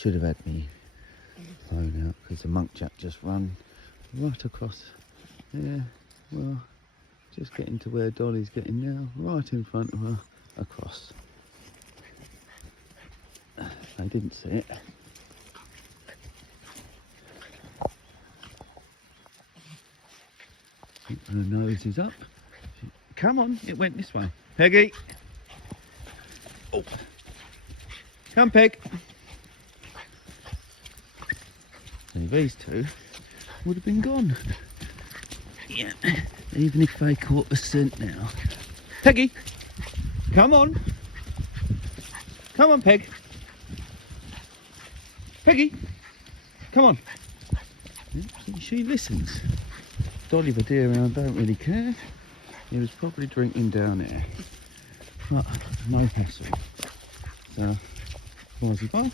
should have had me phone out because the Muntjac just run right across. Yeah, well, just getting to where Dolly's getting now, right in front of her, across. I didn't see it. Her nose is up. Come on, it went this way. Peggy! Oh. Come, Peg. See, these two would have been gone. Yeah, even if they caught the scent now. Peggy! Come on! Come on, Peg! Peggy! Come on! She listens. Dolly the Deerhound don't really care. He was probably drinking down there. But no hassle. So, was he bye?